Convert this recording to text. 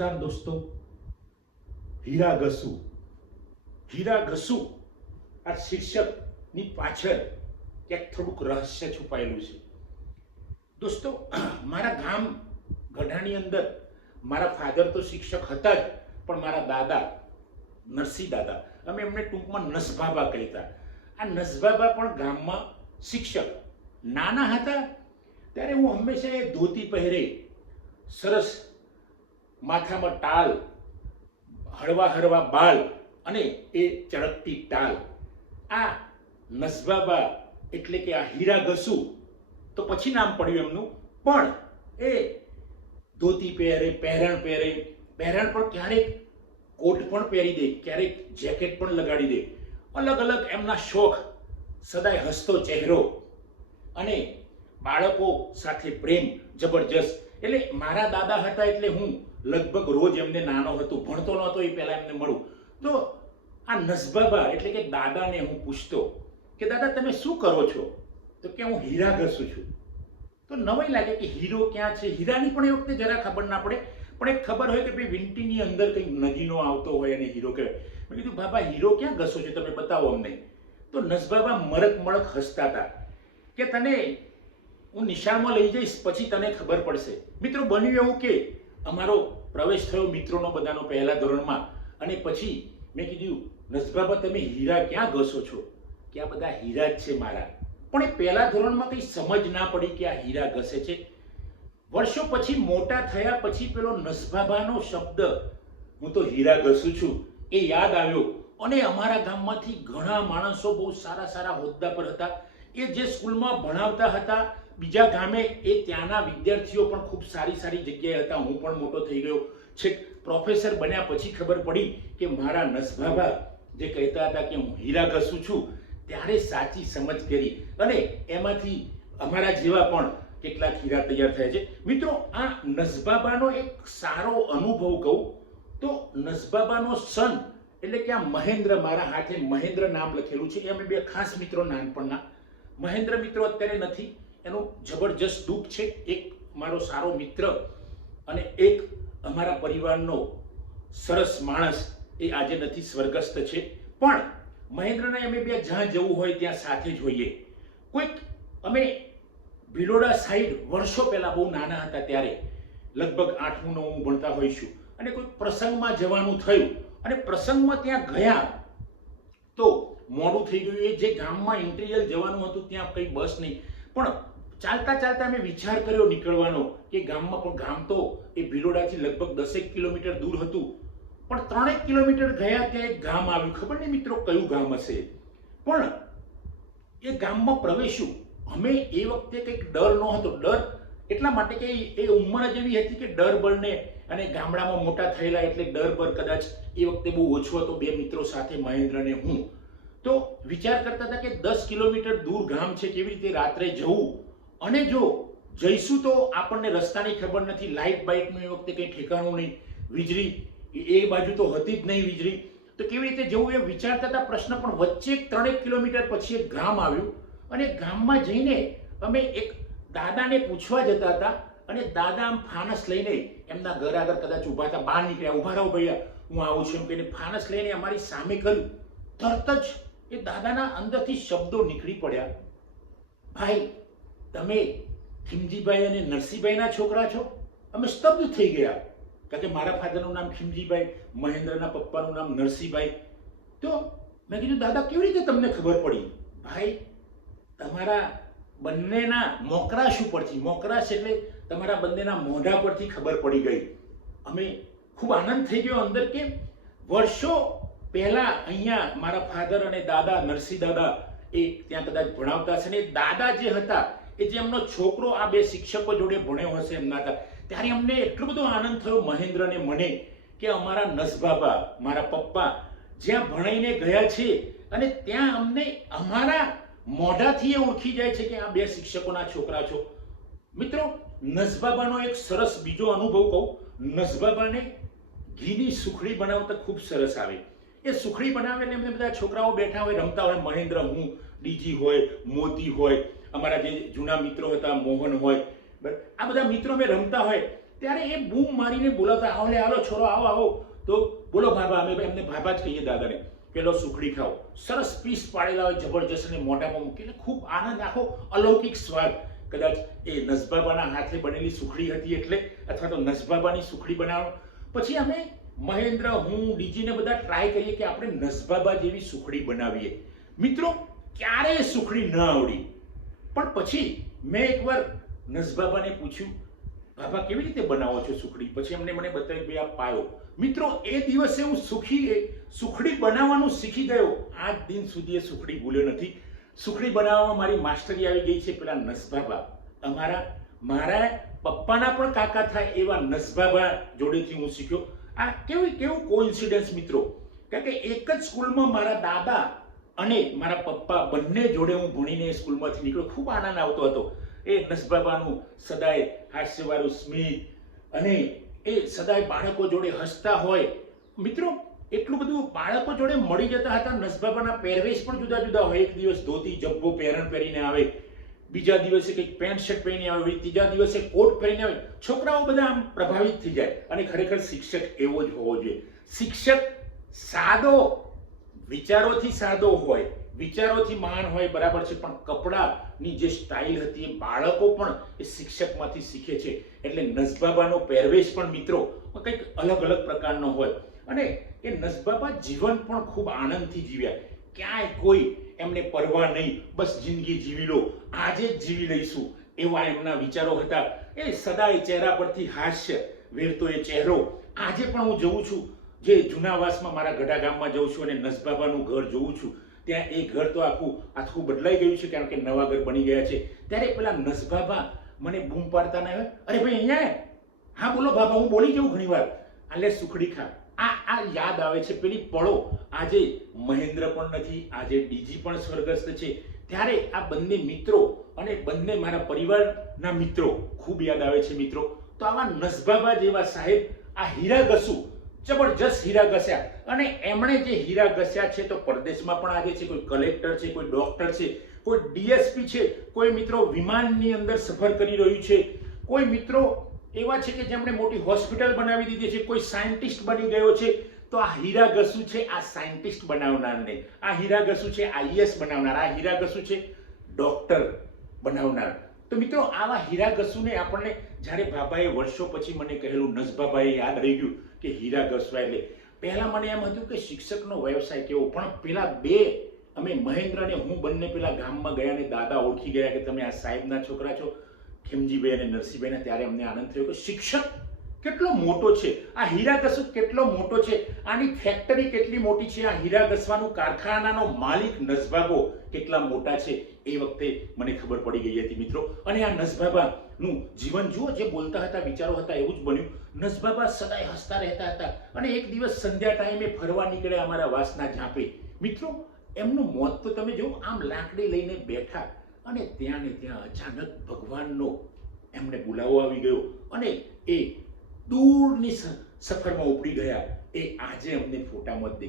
નમસ્કાર દોસ્તો. હીરા ઘસુ આ શીર્ષકની પાછળ ક્યાંક થોડુંક રહસ્ય છુપાયેલું છે. દોસ્તો, મારા ગામ ગઢાની અંદર મારા ફાધર તો શિક્ષક હતા જ, પણ મારા દાદા નરસિંહ દાદા, અમે એમને ટૂંકમાં નસબાબા કહેતા. આ નસબાબા પણ ગામમાં શિક્ષક. નાના હતા ત્યારે હું હંમેશા એ ધોતી પહેરે, સરસ માથામાં ટાલ, હળવા હળવા બાલ અને એ ચળકતી ટાલ. આ નસબાબા એટલે કે આ હીરા ઘસુ તો પછી નામ પડ્યું એમનું. પણ એ ધોતી પહેરે, પહેરણ પહેરે, પહેરણ પણ ક્યારેક કોટ પણ પહેરી દે, ક્યારેક જેકેટ પણ લગાડી દે. અલગ અલગ એમના શોખ, સદાય હસતો ચહેરો અને બાળકો સાથે પ્રેમ જબરજસ્ત. એટલે મારા દાદા હતા એટલે હું લગભગ રોજ એમને નાનો હતો, ભણતો નહોતો એ પહેલા એમને મળું તો આ નસબાબા એટલે કે દાદાને હું પૂછતો કે દાદા તમે શું કરો છો? તો કે હું હીરા ઘસું છું. તો નવાઈ લાગે કે હીરો ક્યાં છે. હીરાની પણ એ વખતે જરા ખબર ના પડે, પણ એક ખબર હોય કે ભાઈ વિંટીની અંદર કંઈક નદીનો આવતો હોય અને હીરો કહેવાય. મેં કીધું બાબા હીરો ક્યાં ઘસો છો તમે બતાવો અમને. તો નસબાબા મરક મરક હસતા હતા કે તને હું નિશાળમાં લઈ જઈશ પછી તને ખબર પડશે. મિત્રો, બન્યું એવું કે અમારો પ્રવેશ થયો મિત્રોનો બધાનો પહેલા ધોરણમાં, અને પછી મેં કીધું નસબાબા તમે હીરા ક્યાં ઘસો છો? કે આ બધા હીરા જ છે મારા. પણ એ પહેલા ધોરણમાં કંઈ સમજ ના પડી કે આ હીરા ઘસે છે. વર્ષો પછી મોટા થયા પછી પેલો નસબાબાનો શબ્દ હું તો હીરા ઘસું છું એ યાદ આવ્યો. અને અમારા ગામમાંથી ઘણા માણસો બહુ સારા સારા હોદ્દા પર હતા. એ જે સ્કૂલમાં ભણાવતા હતા બીજા ગામે, એ ત્યાંના વિદ્યાર્થીઓ પણ ખૂબ સારી સારી જગ્યાએ હતા. હું પણ મોટો થઈ ગયો. છેક પ્રોફેસર બન્યા પછી ખબર પડી કે મારા નસબાબા જે કહેતા હતા કે હું હીરા ઘસું છું, ત્યારે સાચી સમજ કરી અને એમાંથી અમારા જેવા પણ કેટલાક હીરા તૈયાર થયા છે. મિત્રો, આ નસબાબાનો એક સારો અનુભવ કહું તો નસબાબાનો સન એટલે કે આ મહેન્દ્ર, મારા હાથે મહેન્દ્ર નામ લખેલું છે. એ અમે બે ખાસ મિત્રો નાનપણના. મહેન્દ્ર મિત્રો અત્યારે નથી, એનું જબરજસ્ત દુઃખ છે. એક મારો સારો મિત્ર અને એક અમારા પરિવારનો સરસ માણસ એ આજે નથી, સ્વર્ગસ્થ છે. પણ મહેન્દ્રને અમે બે જ્યાં જવું હોય ત્યાં સાથે જ હોઈએ. કોઈક અમે ભિલોડા સાઈડ વર્ષો પહેલા બહુ નાના હતા ત્યારે, લગભગ 8મું 9મું ભણતા હોઈશું, અને કોઈ પ્રસંગમાં જવાનું થયું અને પ્રસંગમાં ત્યાં ગયા તો મોડું થઈ ગયું. એ જે ગામમાં ઇન્ટિરિયર જવાનું હતું ત્યાં કંઈ બસ નહીં, પણ ચાલતા ચાલતા અમે વિચાર કર્યો નીકળવાનો કે ગામમાં, પણ ગામ તો એ ભિલોડાથી લગભગ 10 કિલોમીટર દૂર હતું. પણ 3 કિલોમીટર ગયા ત્યાં એક ગામ આવ્યું. ખબર નહીં મિત્રો કયું ગામ હશે, પણ એ ગામમાં પ્રવેશ્યું. અમે એ વખતે કંઈક ડર ન હતો. ડર એટલા માટે કે એ ઉંમર જ એવી હતી કે ડર બળને, અને ગામડામાં મોટા થયેલા એટલે ડર બર કદાચ એ વખતે બહુ ઓછો હતો. બે મિત્રો સાથે, મહેન્દ્ર અને હું. તો વિચાર કરતા હતા કે 10 કિલોમીટર દૂર ગામ છે, કેવી રીતે રાત્રે જવું, અને જો જઈશું તો આપણને રસ્તાની ખબર નથી, લાઇટ બાઇટનું એ વખતે કંઈ ઠેકાણું નહીં, વીજળી એ બાજુ તો હતી જ નહીં વીજળી, તો કેવી રીતે જવું એ વિચારતા હતા. પ્રશ્ન. પણ વચ્ચે 3 કિલોમીટર પછી એક ગામ આવ્યું, અને ગામમાં જઈને અમે એક દાદાને પૂછવા જતા હતા, અને દાદા આમ ફાનસ લઈને એમના ઘર આગળ કદાચ ઊભા હતા, બહાર નીકળ્યા, ઊભા રહો ભૈયા હું આવું છું એમ કહીને ફાનસ લઈને અમારી સામે કર્યું. તરત જ એ દાદાના અંદરથી શબ્દો નીકળી પડ્યા, ભાઈ તમે ખીમજીભાઈ અને નરસિંહભાઈના છોકરા છો? અમે સ્તબ્ધ થઈ ગયા, કારણ કે મારા ફાધરનું નામ ખીમજીભાઈ, મહેન્દ્રના પપ્પાનું નામ નરસિંહભાઈ. તો મેં કીધું દાદા કેવી રીતે તમને ખબર પડી? ભાઈ તમારા બંનેના મોકરાશ ઉપરથી, મોકરાશ એટલે તમારા બંનેના મોઢા પરથી ખબર પડી ગઈ. અમે ખૂબ આનંદ થઈ ગયો અંદર કે વર્ષો પહેલા અહીંયા મારા ફાધર અને દાદા, નરસિંહ દાદા એ ત્યાં કદાચ ભણાવતા હશે, ને દાદા જે હતા એ જે એમનો છોકરો આ બે શિક્ષકો જોડે ભણ્યો હશે એમના હતા, ત્યારે અમને એટલો બધો આનંદ થયો મહેન્દ્રને મને કે અમારા નસબાબા, મારા પપ્પા જ્યાં ભણાઈને ગયા છે અને ત્યાં અમને અમારા મોઢાથી એ ઓળખી જાય છે કે આ બે શિક્ષકોના છોકરા છો. મિત્રો, નસબાબાનો એક સરસ બીજો અનુભવ કહું. નસબાબાને ઘીની સુખડી બનાવતા ખૂબ સરસ આવે. એ સુખડી બનાવે એટલે એમને બધા છોકરાઓ બેઠા હોય, રમતા હોય. મહેન્દ્ર, હું, ડીજી હોય, મોતી હોય, અમારા જે જૂના મિત્રો હતા મોહન હોય, આ બધા મિત્રો મેં રમતા હોય ત્યારે એ બૂમ મારીને બોલાવતા, આવો લે, આવો છોરો, આવો આવો. તો બોલો ભાભા, અમે એમને ભાભા જ કહીએ દાદાને, પેલો સુખડી ખાઓ. સરસ પીસ પાડેલા હોય જબરજસ્ત, ને મોઢામાં મૂકી, એટલે ખૂબ આનંદ, આખો અલૌકિક સ્વાદ. કદાચ એ નસબાબાના હાથે બનેલી સુખડી હતી એટલે, અથવા તો નસબાબાની સુખડી બનાવવાનો. પછી અમે મહેન્દ્ર, હું, ડીજીને બધા ટ્રાય કરીએ કે આપણે નસબાબા જેવી સુખડી બનાવીએ. મિત્રો, ક્યારેય સુખડી ન આવડી, પણ પછી મેં એકવાર નસબાબાને પૂછ્યું, બાબા કેવી રીતે બનાવો છો સુખડી? પછી એમને મને બતાવ્યું, ભાઈ આ પાયો. મિત્રો, એ દિવસે હું સુખડી બનાવવાનું શીખી ગયો. આજ દિન સુધી એ સુખડી ભૂલ્યો નથી. સુખડી બનાવવામાં મારી માસ્ટરી આવી ગઈ છે પેલા નસબાબા, મારા પપ્પાના પણ કાકા થાય એવા નસબાબા જોડેથી હું શીખ્યો. આ કેવું કોઇન્સિડન્સ મિત્રો, કારણ કે એક જ સ્કૂલમાં મારા દાદા અને મારા પપ્પા બંને જોડે હું ભણીને સ્કૂલમાંથી નીકળ્યો. ખૂબ આનંદ આવતો હતો. એ નસબાબાનું સદાય હાસ્યવાળું સ્મિત, અને એ સદાય બાળકો જોડે હસતા હોય. મિત્રો, એટલું બધું બાળકો જોડે મળી જતા હતા. નસબાબાના પહેરવેશ પણ જુદા જુદા હોય. એક દિવસ ધોતી જબ્બો પહેરીને આવે, બીજા દિવસે કંઈક પેન્ટ શર્ટ પહેરીને આવે, ત્રીજા દિવસે કોટ પહેરીને આવે. છોકરાઓ બધા આમ પ્રભાવિત થઈ જાય. અને ખરેખર શિક્ષક એવો જ હોવો જોઈએ. શિક્ષક સાદો, વિચારોથી સાદો હોય, વિચારોથી મહાન હોય, બરાબર છે, પણ કપડાની જે સ્ટાઇલ હતી એ બાળકો પણ એ શિક્ષકમાંથી શીખે છે. એટલે નસબાબાનો પહેરવેશ પણ મિત્રો કંઈક અલગ અલગ પ્રકારનો હોય. અને એ નસબાબા જીવન પણ ખૂબ આનંદથી જીવ્યા. ક્યાંય કોઈ એમને પરવા નહીં, બસ જિંદગી જીવી લો, આજે જ જીવી લઈશું, એવા એમના વિચારો હતા. એ સદાય ચહેરા પરથી હાસ્ય વેરતો એ ચહેરો. આજે પણ હું જોઉં છું, જે જૂનાવાસમાં મારા ગઢા ગામમાં જઉં છું અને નસબાબાનું ઘર જોઉં છું, ત્યાં એ ઘર તો આખું બદલાઈ ગયું છે, કારણ કે નવા ઘર બની ગયા છે. ત્યારે પેલા નસબાબા મને બૂમ પાડતા ના, અરે ભાઈ અહીંયા, હા બોલો બાબા, હું બોલી જાઉં ઘણી વાર, આલે સુખડી ખા. આ યાદ આવે છે પેલી પળો. આજે મહેન્દ્ર પણ નથી, આજે ડીજી પણ સ્વર્ગસ્થ છે. ત્યારે આ બંને મિત્રો અને બંને મારા પરિવારના મિત્રો ખૂબ યાદ આવે છે મિત્રો. તો આવા નસબાબા જેવા સાહેબ, આ હીરા ઘસુ, જબરજસ્ત હીરા ઘસ્યા. અને એમણે જે હીરા ઘસ્યા છે તો પરદેશમાં પણ આજે છે. કોઈ કલેક્ટર છે, કોઈ ડોક્ટર છે, કોઈ ડીએસપી છે, કોઈ મિત્રો વિમાનની અંદર સફર કરી રહ્યું છે, કોઈ મિત્રો એવા છે કે જેમણે મોટી હોસ્પિટલ બનાવી દીધી છે, કોઈ સાયન્ટિસ્ટ બની ગયો છે. તો આ હીરા ઘસુ છે આ સાયન્ટિસ્ટ બનાવનારને, આ હીરા ઘસુ છે આઈએએસ બનાવનાર, આ હીરા ઘસુ છે ડોક્ટર બનાવનાર. તો મિત્રો, આવા હીરા ઘસુને આપણને જ્યારે બાબાએ વર્ષો પછી મને કહેલું, નસબાબાએ યાદ રહી ગયું કે હીરા ઘસવા. એટલે પહેલા મને એમ હતું કે શિક્ષકનો વ્યવસાય કેવો, પણ પેલા બે, અમે મહેન્દ્ર અને હું બંને પેલા ગામમાં ગયા અને દાદા ઓળખી ગયા કે તમે આ સાહેબના છોકરા છો, ખીમજીભાઈ અને નરસિંહભાઈના. ત્યારે અમને આનંદ થયો કે શિક્ષક કેટલો મોટો છે, આ હીરા ઘસુ કેટલો મોટો છે, આની ફેક્ટરી કેટલી મોટી છે, આ હીરા ઘસવાનું કારખાનાનો માલિક નસબાબો કેટલા મોટા છે, એ વખતે મને ખબર પડી ગઈ હતી મિત્રો. અને આ નસબાબાનું જીવન જુઓ, જે બોલતા હતા, વિચારો હતા, એવું જ બન્યું. નસબાબા સદાય હસતા રહેતા હતા. અને એક દિવસ સંધ્યા ટાઈમે ફરવા નીકળ્યા અમારા વાસના ઝાંપે. મિત્રો, એમનું મોત તો તમે જો, આમ લાકડી લઈને બેઠા અને ત્યાં ને ત્યાં અચાનક ભગવાનનો એમને બોલાવો આવી ગયો અને એ દૂરની સફરમાં ઉપડી ગયા. એ આજે અમને ફોટામાં દેખાય.